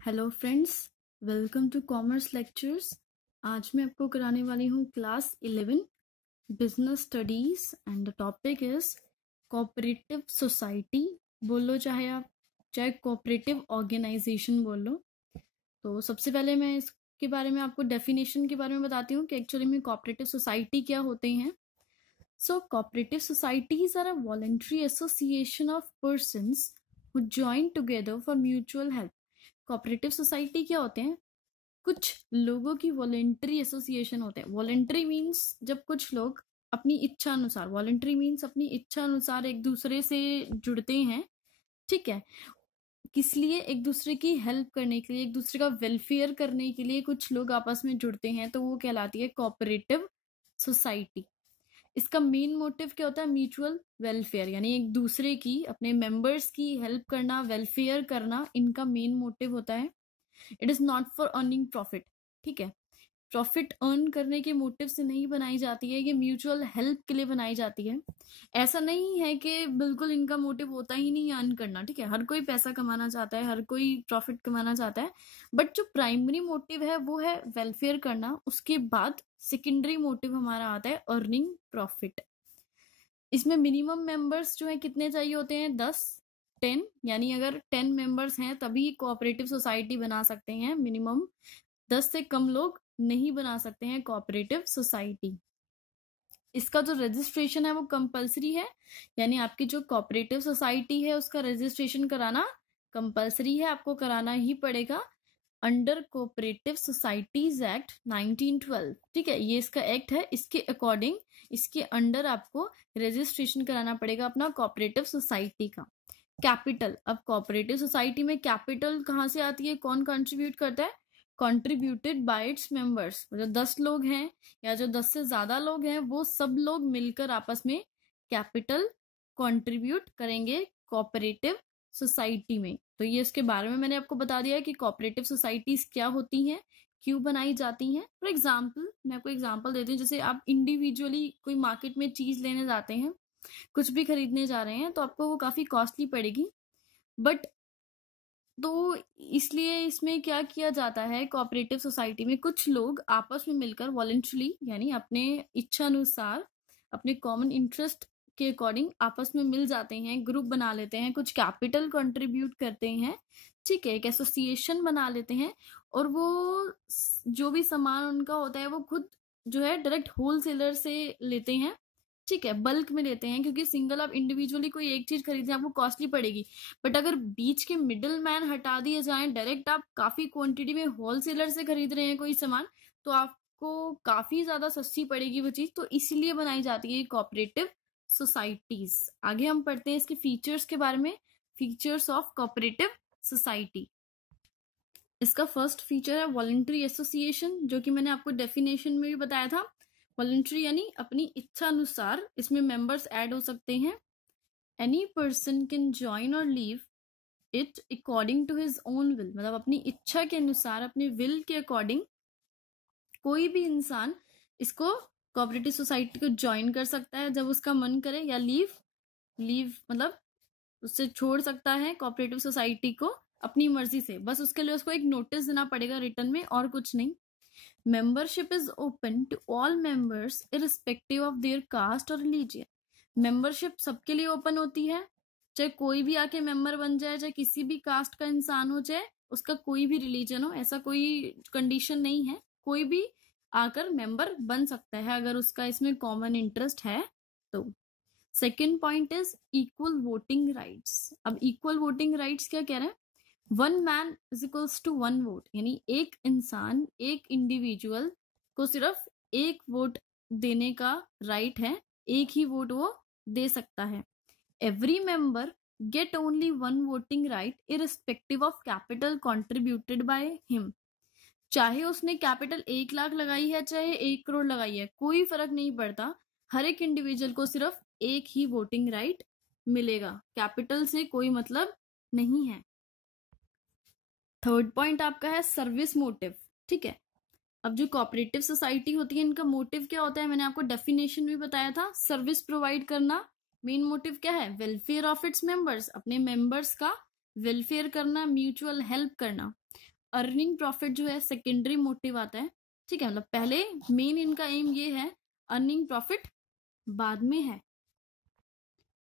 Hello friends, welcome to commerce lectures. आज मैं आपको कराने वाली हूँ class 11 business studies and the topic is cooperative society. बोलो चाहे कोऑपरेटिव ऑर्गेनाइजेशन बोलो। तो सबसे पहले मैं इसके बारे में आपको डेफिनेशन के बारे में बताती हूँ कि एक्चुअली में कोऑपरेटिव सोसाइटी क्या होते हैं। So, cooperative societies are a voluntary association of persons who join together for mutual help. Cooperative society क्या होते हैं? कुछ लोगों की वॉलेंट्री एसोसिएशन होते हैं। वॉलेंट्री मीन्स जब कुछ लोग अपनी इच्छा अनुसार, वॉलेंट्री मीन्स अपनी इच्छा अनुसार एक दूसरे से जुड़ते हैं, ठीक है, किस लिए? एक दूसरे की हेल्प करने के लिए, एक दूसरे का वेलफेयर करने के लिए कुछ लोग आपस में जुड़ते हैं, तो वो कहलाती है कोऑपरेटिव सोसाइटी। इसका मेन मोटिव क्या होता है? म्यूचुअल वेलफेयर, यानी एक दूसरे की, अपने मेंबर्स की हेल्प करना, वेलफेयर करना, इनका मेन मोटिव होता है। It is not for earning profit, ठीक है, प्रॉफिट अर्न करने के मोटिव से नहीं बनाई जाती है, ये म्यूचुअल हेल्प के लिए बनाई जाती है। ऐसा नहीं है कि बिल्कुल इनका मोटिव होता ही नहीं अर्न करना, ठीक है, हर कोई पैसा कमाना चाहता है, हर कोई प्रॉफिट कमाना चाहता है, बट जो प्राइमरी मोटिव है वो है वेलफेयर करना। उसके बाद सेकेंडरी मोटिव हमारा आता है अर्निंग प्रॉफिट। इसमें मिनिमम मेंबर्स जो है कितने चाहिए होते हैं? 10, यानी अगर 10 मेंबर्स हैं तभी कोऑपरेटिव सोसाइटी बना सकते हैं। मिनिमम 10 से कम लोग नहीं बना सकते हैं कोऑपरेटिव सोसाइटी। इसका जो रजिस्ट्रेशन है वो कंपलसरी है, यानी आपकी जो कोऑपरेटिव सोसाइटी है उसका रजिस्ट्रेशन कराना कंपलसरी है, आपको कराना ही पड़ेगा अंडर कोऑपरेटिव सोसाइटीज एक्ट 1912, ठीक है, ये इसका एक्ट है। इसके अकॉर्डिंग, इसके अंडर आपको रजिस्ट्रेशन कराना पड़ेगा अपना कोऑपरेटिव सोसाइटी का। कैपिटल, अब कोऑपरेटिव सोसाइटी में कैपिटल कहाँ से आती है, कौन कंट्रीब्यूट करता है? Contributed bye its members. जो 10 लोग हैं या जो 10 से ज्यादा लोग हैं वो सब लोग मिलकर आपस में कैपिटल कंट्रीब्यूट करेंगे कोऑपरेटिव सोसाइटी में। तो ये इसके बारे में मैंने आपको बता दिया कि कोऑपरेटिव सोसाइटीज क्या होती हैं, क्यों बनाई जाती हैं। फॉर एग्जाम्पल, मैं आपको एग्जाम्पल देती हूँ। जैसे आप इंडिविजुअली कोई मार्केट में चीज लेने जाते हैं, कुछ भी खरीदने जा रहे हैं, तो आपको वो काफी कॉस्टली पड़ेगी, बट तो इसलिए इसमें क्या किया जाता है, कोऑपरेटिव सोसाइटी में कुछ लोग आपस में मिलकर वॉलंटरली, यानी अपने इच्छा अनुसार, अपने कॉमन इंटरेस्ट के अकॉर्डिंग आपस में मिल जाते हैं, ग्रुप बना लेते हैं, कुछ कैपिटल कंट्रीब्यूट करते हैं, ठीक है, एक एसोसिएशन बना लेते हैं, और वो जो भी सामान उनका होता है वो खुद जो है डायरेक्ट होलसेलर से लेते हैं, ठीक है, बल्क में लेते हैं, क्योंकि सिंगल आप इंडिविजुअली कोई एक चीज खरीदते हैं आपको कॉस्टली पड़ेगी, बट अगर बीच के मिडिल मैन हटा दिए जाएं, डायरेक्ट आप काफी क्वांटिटी में होलसेलर से खरीद रहे हैं कोई सामान, तो आपको काफी ज्यादा सस्ती पड़ेगी वो चीज। तो इसीलिए बनाई जाती है कोऑपरेटिव सोसाइटीज। आगे हम पढ़ते हैं इसके फीचर्स के बारे में। Features of cooperative society. इसका फर्स्ट फीचर है वॉलंटरी एसोसिएशन, जो कि मैंने आपको डेफिनेशन में भी बताया था। वॉलंटरी यानी अपनी इच्छा अनुसार इसमें मेंबर्स ऐड हो सकते हैं। एनी पर्सन कैन ज्वाइन और leave it according to his own will, मतलब अपनी इच्छा के अनुसार, अपने विल के अकॉर्डिंग कोई भी इंसान इसको, कोऑपरेटिव सोसाइटी को ज्वाइन कर सकता है जब उसका मन करे, या लीव मतलब उससे छोड़ सकता है कोऑपरेटिव सोसाइटी को अपनी मर्जी से, बस उसके लिए उसको एक नोटिस देना पड़ेगा रिटर्न में, और कुछ नहीं। Membership is open to all members irrespective of their caste और रिलीजन। मेंबरशिप सबके लिए ओपन होती है, चाहे कोई भी आके मेंबर बन जाए, चाहे किसी भी कास्ट का इंसान हो, चाहे उसका कोई भी रिलीजन हो, ऐसा कोई कंडीशन नहीं है, कोई भी आकर मेंबर बन सकता है अगर उसका इसमें कॉमन इंटरेस्ट है तो। Second point is equal voting rights. अब इक्वल वोटिंग राइट्स क्या कह रहे हैं? 1 man is equals to 1 vote, यानी एक इंसान, एक इंडिविजुअल को सिर्फ एक वोट देने का राइट है, एक ही वोट वो दे सकता है। Every member get only 1 voting right irrespective of capital contributed by him. चाहे उसने कैपिटल 1 लाख लगाई है, चाहे 1 करोड़ लगाई है, कोई फर्क नहीं पड़ता, हर एक इंडिविजुअल को सिर्फ एक ही वोटिंग राइट मिलेगा, कैपिटल से कोई मतलब नहीं है। थर्ड पॉइंट आपका है सर्विस मोटिव, ठीक है। अब जो कोऑपरेटिव सोसाइटी होती है, इनका मोटिव क्या होता है? मैंने आपको डेफिनेशन भी बताया था, सर्विस प्रोवाइड करना। मेन मोटिव क्या है? वेलफेयर ऑफ इट्स मेंबर्स, अपने मेंबर्स का वेलफेयर करना, म्यूचुअल हेल्प करना। अर्निंग प्रॉफिट जो है सेकेंडरी मोटिव आता है, ठीक है, मतलब पहले मेन इनका एम ये है, अर्निंग प्रॉफिट बाद में है।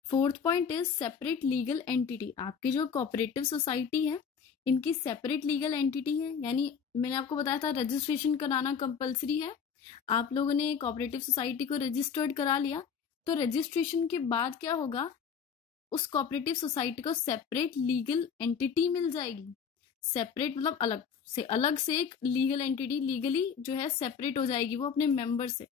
Fourth point is separate legal entity. आपकी जो कोऑपरेटिव सोसाइटी है, इनकी सेपरेट लीगल एंटिटी है, यानी मैंने आपको बताया था रजिस्ट्रेशन कराना कंपलसरी है। आप लोगों ने कोऑपरेटिव सोसाइटी को रजिस्टर्ड करा लिया, तो रजिस्ट्रेशन के बाद क्या होगा, उस कोऑपरेटिव सोसाइटी को सेपरेट लीगल एंटिटी मिल जाएगी। सेपरेट मतलब अलग से एक लीगल एंटिटी, लीगली जो है सेपरेट हो जाएगी वो अपने मेंबर से।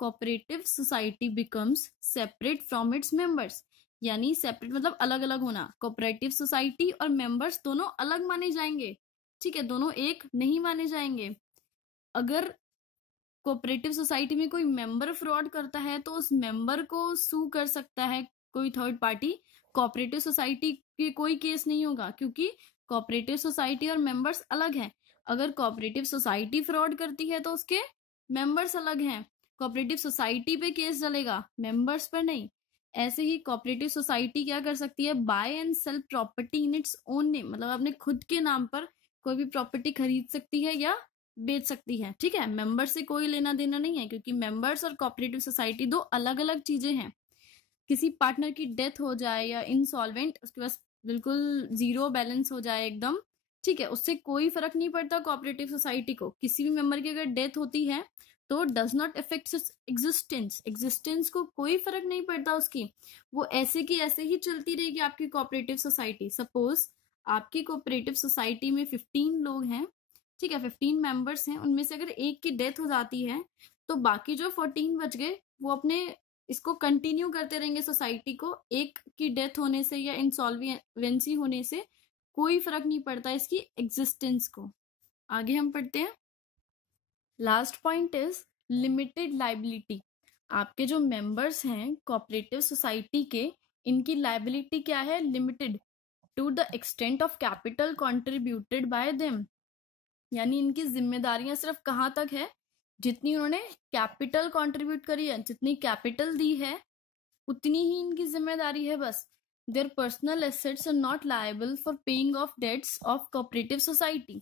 Cooperative society becomes separate from its members, यानी सेपरेट मतलब अलग अलग होना। कोऑपरेटिव सोसाइटी और मेंबर्स दोनों अलग माने जाएंगे, ठीक है, दोनों एक नहीं माने जाएंगे। अगर कोऑपरेटिव सोसाइटी में कोई मेंबर फ्रॉड करता है तो उस मेंबर को सू कर सकता है कोई थर्ड पार्टी। कोऑपरेटिव सोसाइटी के कोई केस नहीं होगा, क्योंकि कोऑपरेटिव सोसाइटी और मेंबर्स अलग हैं। अगर कोऑपरेटिव सोसाइटी फ्रॉड करती है तो उसके मेंबर्स अलग हैं, कोऑपरेटिव सोसाइटी पे केस चलेगा, मेंबर्स पर नहीं। ऐसे ही कोऑपरेटिव सोसाइटी क्या कर सकती है, buy and sell property in its own name, मतलब अपने खुद के नाम पर कोई भी प्रॉपर्टी खरीद सकती है या बेच सकती है, ठीक है। मेंबर से कोई लेना देना नहीं है, क्योंकि मेंबर्स और कोऑपरेटिव सोसाइटी दो अलग अलग चीजें हैं। किसी पार्टनर की डेथ हो जाए या इंसॉल्वेंट, उसके पास बिल्कुल जीरो बैलेंस हो जाए एकदम, ठीक है, उससे कोई फर्क नहीं पड़ता कोऑपरेटिव सोसाइटी को। किसी भी मेंबर की अगर डेथ होती है तो डज नॉट इफेक्ट एग्जिस्टेंस को कोई फर्क नहीं पड़ता उसकी, वो ऐसे की ऐसे ही चलती रहेगी आपकी कोऑपरेटिव सोसाइटी। सपोज आपकी कोऑपरेटिव सोसाइटी में 15 लोग हैं, ठीक है, 15 मेंबर्स हैं, उनमें से अगर एक की डेथ हो जाती है तो बाकी जो 14 बच गए वो अपने इसको कंटिन्यू करते रहेंगे सोसाइटी को। एक की डेथ होने से या इंसॉल्वेंसी होने से कोई फर्क नहीं पड़ता इसकी एग्जिस्टेंस को। आगे हम पढ़ते हैं। Last point is limited liability. आपके जो मेंबर्स हैं कोऑपरेटिव सोसाइटी के, इनकी लाइबिलिटी क्या है, limited to the extent of capital contributed by them, यानी इनकी जिम्मेदारियां सिर्फ कहाँ तक है, जितनी उन्होंने कैपिटल कंट्रीब्यूट करी है, जितनी कैपिटल दी है उतनी ही इनकी जिम्मेदारी है बस। Their personal assets are not liable for paying off debts of cooperative society.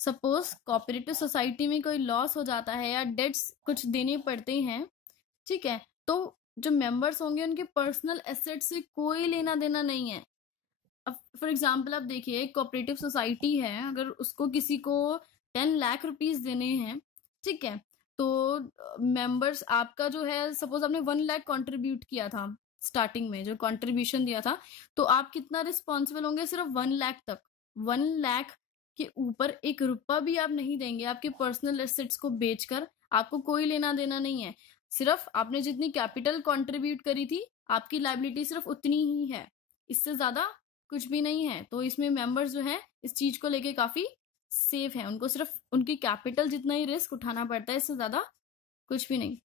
Suppose cooperative society में कोई लॉस हो जाता है या डेट्स कुछ देने पड़ते हैं, ठीक है, तो जो मेंबर्स होंगे उनके पर्सनल एसेट्स से कोई लेना देना नहीं है। अब फॉर एग्जाम्पल आप देखिए, एक कोऑपरेटिव सोसाइटी है, अगर उसको किसी को 10 लाख रुपीस देने हैं, ठीक है, तो मेंबर्स आपका जो है, सपोज आपने 1 लाख कंट्रीब्यूट किया था स्टार्टिंग में, जो कंट्रीब्यूशन दिया था, तो आप कितना रिस्पॉन्सिबल होंगे, सिर्फ 1 लाख तक। 1 लाख के ऊपर एक रुपया भी आप नहीं देंगे आपके पर्सनल एसेट्स को बेचकर, आपको कोई लेना देना नहीं है। सिर्फ आपने जितनी कैपिटल कंट्रीब्यूट करी थी, आपकी लाइबिलिटी सिर्फ उतनी ही है, इससे ज्यादा कुछ भी नहीं है। तो इसमें मेंबर्स जो है इस चीज को लेके काफी सेफ है, उनको सिर्फ उनकी कैपिटल जितना ही रिस्क उठाना पड़ता है, इससे ज्यादा कुछ भी नहीं।